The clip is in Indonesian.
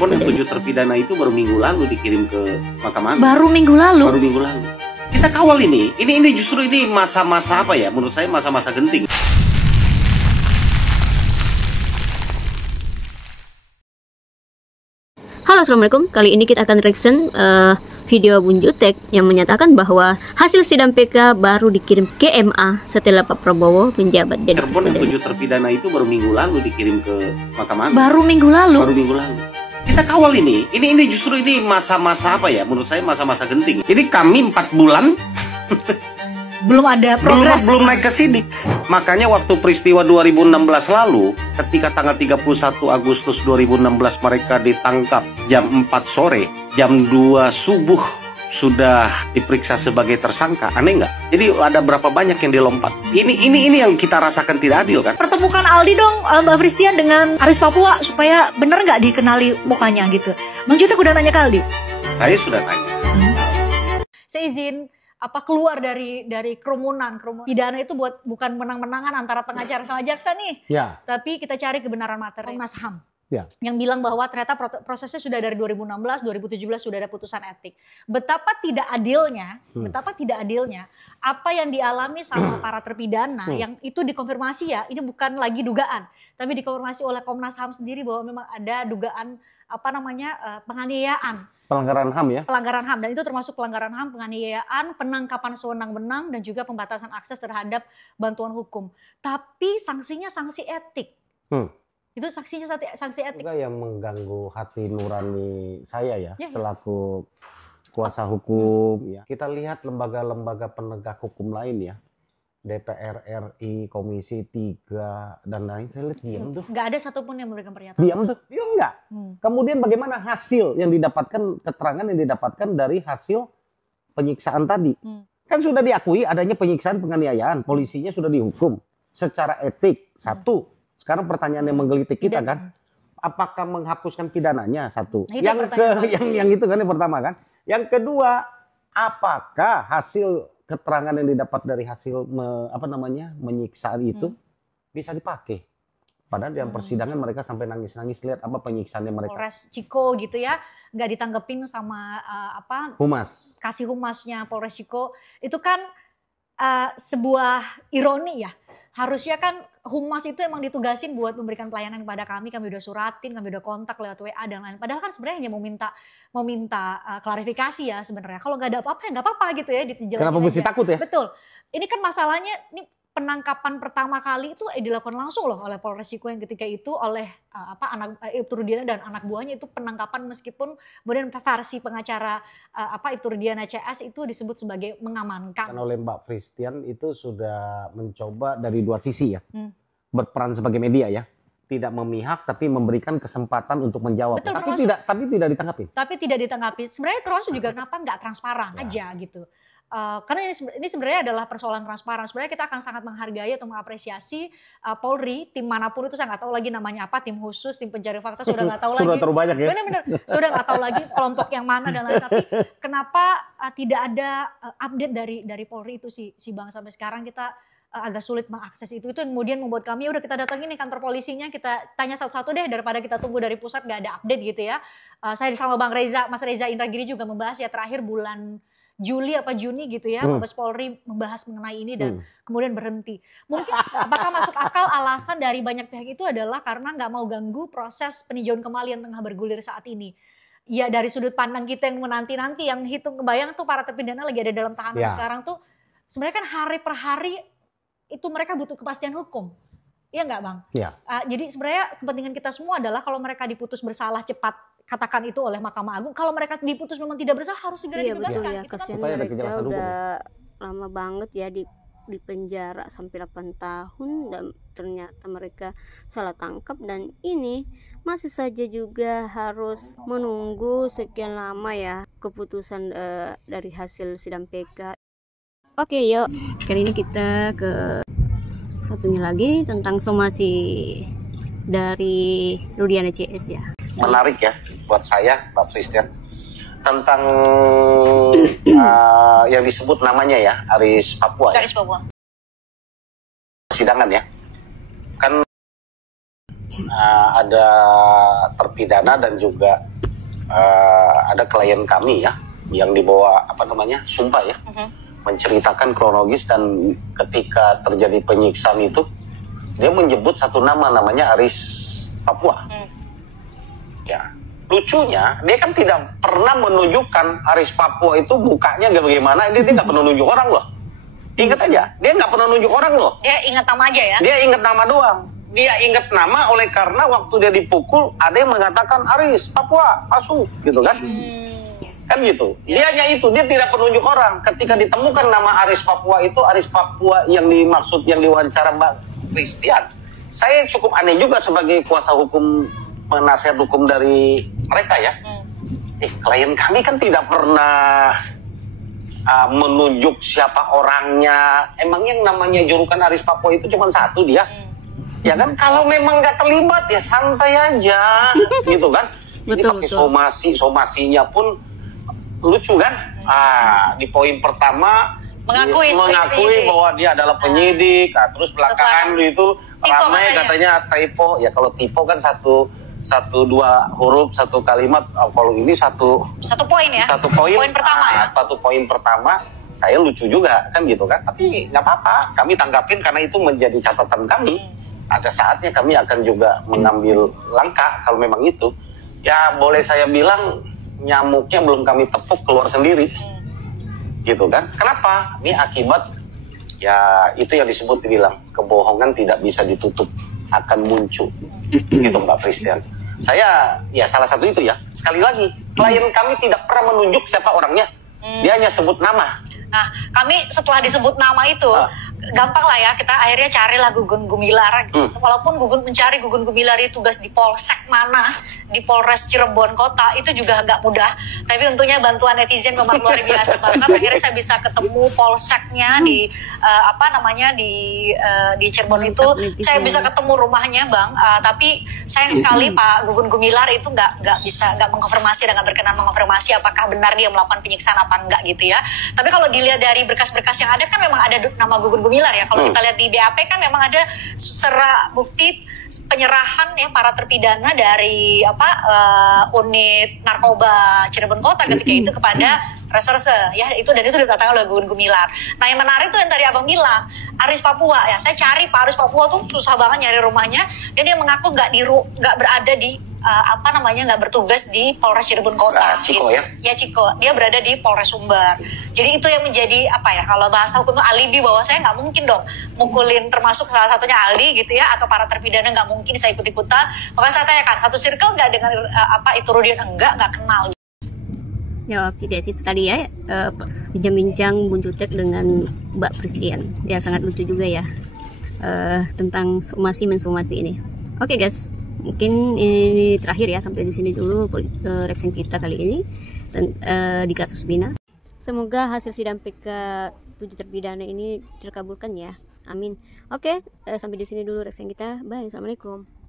Telepon 7 terpidana itu baru minggu lalu dikirim ke Mahkamah Agung. Baru minggu lalu? Baru minggu lalu. Kita kawal ini. Ini justru ini masa-masa apa ya? Menurut saya masa-masa genting. Halo, assalamualaikum. Kali ini kita akan reaction video Bun Jutek yang menyatakan bahwa hasil sidang PK baru dikirim ke MA setelah Pak Prabowo menjabat jadi Telepon presiden. 7 terpidana itu baru minggu lalu dikirim ke Mahkamah Agung. Baru minggu lalu? Baru minggu lalu. Kita kawal ini. Ini justru ini masa-masa apa ya? Menurut saya masa-masa genting. Ini kami 4 bulan belum ada progres. Belum naik ke sini. Makanya waktu peristiwa 2016 lalu, ketika tanggal 31 Agustus 2016 mereka ditangkap jam 4 sore, jam 2 subuh sudah diperiksa sebagai tersangka. Aneh nggak? Jadi ada berapa banyak yang dilompat. Ini yang kita rasakan tidak adil kan? Pertemukan Aldi dong, Mbak Fristian dengan Aris Papua supaya bener nggak dikenali mukanya gitu. Bang Jutek udah nanya ke Aldi? Saya sudah tanya. Saya izin keluar dari kerumunan pidana itu bukan menang-menangan antara pengacara sama jaksa nih. Ya. Tapi kita cari kebenaran materi. Komnas HAM. Ya. Yang bilang bahwa ternyata prosesnya sudah dari 2016, 2017 sudah ada putusan etik. Betapa tidak adilnya apa yang dialami sama para terpidana yang itu dikonfirmasi ya, ini bukan lagi dugaan, tapi dikonfirmasi oleh Komnas HAM sendiri bahwa memang ada dugaan penganiayaan. Pelanggaran HAM ya? Pelanggaran HAM, dan itu termasuk pelanggaran HAM, penganiayaan, penangkapan sewenang-wenang, dan juga pembatasan akses terhadap bantuan hukum. Tapi sanksinya sanksi etik. Itu sanksinya sanksi etik. Juga yang mengganggu hati nurani saya ya, selaku kuasa hukum. Ya. Kita lihat lembaga-lembaga penegak hukum lain ya. DPR RI, Komisi 3, dan lain, saya lihat diam tuh. Nggak ada satupun yang memberikan pernyataan. Diam tuh, dia enggak. Kemudian bagaimana hasil yang didapatkan, keterangan yang didapatkan dari hasil penyiksaan tadi. Kan sudah diakui adanya penyiksaan penganiayaan, polisinya sudah dihukum secara etik, satu. Sekarang pertanyaan yang menggelitik kita kan, apakah menghapuskan pidananya, satu. Yang itu kan yang pertama kan. Yang kedua, apakah hasil keterangan yang didapat dari hasil menyiksaan itu bisa dipakai? Padahal dalam persidangan mereka sampai nangis-nangis lihat apa penyiksaannya mereka. Polres Ciko gitu ya, nggak ditanggepin sama Humas. Kasih humasnya Polres Ciko. Itu kan sebuah ironi ya. Harusnya kan humas itu emang ditugasin buat memberikan pelayanan kepada kami udah suratin, kami udah kontak lewat WA dan lain. Padahal kan sebenarnya hanya mau minta klarifikasi ya sebenarnya. Kalau nggak ada apa-apa ya nggak apa-apa gitu ya, dijelasin. Kenapa mesti takut ya? Betul. Ini kan masalahnya, ini penangkapan pertama kali itu dilakukan langsung loh oleh Polres Ciko yang ketika itu oleh Ibtu Rudiana dan anak buahnya. Itu penangkapan meskipun kemudian versi pengacara Ibtu Rudiana CS itu disebut sebagai mengamankan. Oleh Mbak Fristian itu sudah mencoba dari dua sisi ya, berperan sebagai media ya, tidak memihak tapi memberikan kesempatan untuk menjawab. Betul, tapi tidak ditanggapi. Tapi tidak ditanggapi. Sebenarnya termasuk juga kenapa nggak transparan aja gitu. Karena ini sebenarnya adalah persoalan transparan. Sebenarnya kita akan sangat menghargai atau mengapresiasi Polri, tim manapun itu saya nggak tahu lagi namanya apa, tim khusus, tim pencari fakta sudah nggak tahu lagi. Sudah terlalu banyak ya. Benar-benar sudah nggak tahu lagi kelompok yang mana dan lain. Tapi kenapa tidak ada update dari Polri itu si Bang, sampai sekarang kita agak sulit mengakses itu yang kemudian membuat kami udah kita datangin nih kantor polisinya, kita tanya satu-satu deh daripada kita tunggu dari pusat nggak ada update gitu ya. Saya sama Bang Reza, Mas Reza Indragiri juga membahas ya terakhir bulan Juli apa Juni gitu ya, Mabes Polri membahas mengenai ini dan kemudian berhenti. Mungkin apakah masuk akal alasan dari banyak pihak itu adalah karena nggak mau ganggu proses peninjauan kembali yang tengah bergulir saat ini. Ya dari sudut pandang kita yang menanti-nanti, yang hitung kebayang tuh para terpidana lagi ada dalam tahanan sekarang tuh, sebenarnya kan hari per hari itu mereka butuh kepastian hukum. Iya nggak Bang? Iya. Jadi sebenarnya kepentingan kita semua adalah kalau mereka diputus bersalah cepat, katakan itu oleh Mahkamah Agung. Kalau mereka diputus memang tidak bersalah harus segera dibebaskan. Iya, kasihan mereka udah lama banget ya di penjara sampai 8 tahun dan ternyata mereka salah tangkap dan ini masih saja juga harus menunggu sekian lama ya keputusan dari hasil sidang PK. Oke, yuk kali ini kita ke satunya lagi tentang somasi dari Rudiana CS ya. Menarik ya buat saya, Mbak Fristian, tentang yang disebut namanya ya, Aris Papua. Aris Papua. Persidangan ya, kan ada terpidana dan juga ada klien kami ya yang dibawa sumpah ya, menceritakan kronologis, dan ketika terjadi penyiksaan itu dia menyebut satu nama, namanya Aris Papua. Ya, lucunya dia kan tidak pernah menunjukkan Aris Papua itu mukanya bagaimana, dia nggak pernah nunjuk orang loh. Ingat aja, dia nggak pernah nunjuk orang loh. Dia ingat nama aja ya? Dia ingat nama doang. Dia ingat nama oleh karena waktu dia dipukul ada yang mengatakan Aris Papua masuk gitu kan. Kan gitu. Dia hanya itu, dia tidak penunjuk orang. Ketika ditemukan nama Aris Papua itu, Aris Papua yang dimaksud, yang diwawancara Mbak Christian, saya cukup aneh juga sebagai kuasa hukum, penasihat hukum dari mereka ya. Klien kami kan tidak pernah menunjuk siapa orangnya. Emang yang namanya julukan Aris Papua itu cuma satu dia. Ya kan, kalau memang nggak terlibat ya santai aja gitu kan. Ini pakai somasinya pun lucu kan. Di poin pertama mengakui bahwa dia adalah penyidik. Terus belakangan itu ramai katanya typo. Ya kalau typo kan satu dua huruf satu kalimat. Kalau ini satu poin ya. Poin pertama ya. Satu poin pertama saya lucu juga kan gitu kan. Tapi nggak apa-apa, kami tanggapin karena itu menjadi catatan kami. Ada saatnya kami akan juga mengambil langkah kalau memang itu. Ya boleh saya bilang nyamuknya belum kami tepuk keluar sendiri. Gitu kan. Kenapa? Ini akibat ya itu yang disebut dibilang kebohongan tidak bisa ditutup, akan muncul. Gitu Mbak Christian. Saya ya salah satu itu ya. Sekali lagi, klien kami tidak pernah menunjuk siapa orangnya. Dia hanya sebut nama. Nah, kami setelah disebut nama itu, gampang lah ya, kita akhirnya carilah Gugun Gumilar. Walaupun mencari Gugun Gumilar itu tugas di Polsek mana, di Polres Cirebon Kota, itu juga agak mudah. Tapi untungnya bantuan netizen memang luar biasa banget. Akhirnya saya bisa ketemu Polseknya di di Cirebon itu. Saya bisa ketemu rumahnya, Bang. Tapi sayang sekali Pak Gugun Gumilar itu nggak mengkonfirmasi dan nggak berkenan mengkonfirmasi apakah benar dia melakukan penyiksaan apa enggak gitu ya. Tapi kalau dilihat dari berkas-berkas yang ada kan memang ada nama Gugun Gumilar ya. Kalau kita lihat di BAP kan memang ada serat bukti penyerahan ya para terpidana dari unit narkoba Cirebon Kota ketika itu kepada reserse ya, itu dan itu ditetapkan oleh Gugun Gumilar. Nah yang menarik tuh yang tadi Abang bilang Aris Papua ya, saya cari Pak Aris Papua tuh susah banget nyari rumahnya, dan dia mengaku nggak berada di nggak bertugas di Polres Cirebon Kota. Ciko ya? Ya Ciko, dia berada di Polres Sumber. Jadi itu yang menjadi kalau bahasa hukum itu alibi bahwa saya nggak mungkin dong mukulin, termasuk salah satunya Ali gitu ya, atau para terpidana nggak mungkin saya ikut-ikutan. Makanya saya tanyakan, satu circle nggak dengan itu Rudian nggak kenal. Ya, tidak sih tadi ya bincang-bincang Bun Jutek dengan Mbak Christian. Ya sangat lucu juga ya tentang mensomasi ini. Oke guys, mungkin ini terakhir ya, sampai di sini dulu reaction kita kali ini di kasus Vina. Semoga hasil sidang PK 7 terpidana ini terkabulkan ya. Amin. Oke, sampai di sini dulu reaction kita. Bye. Assalamualaikum.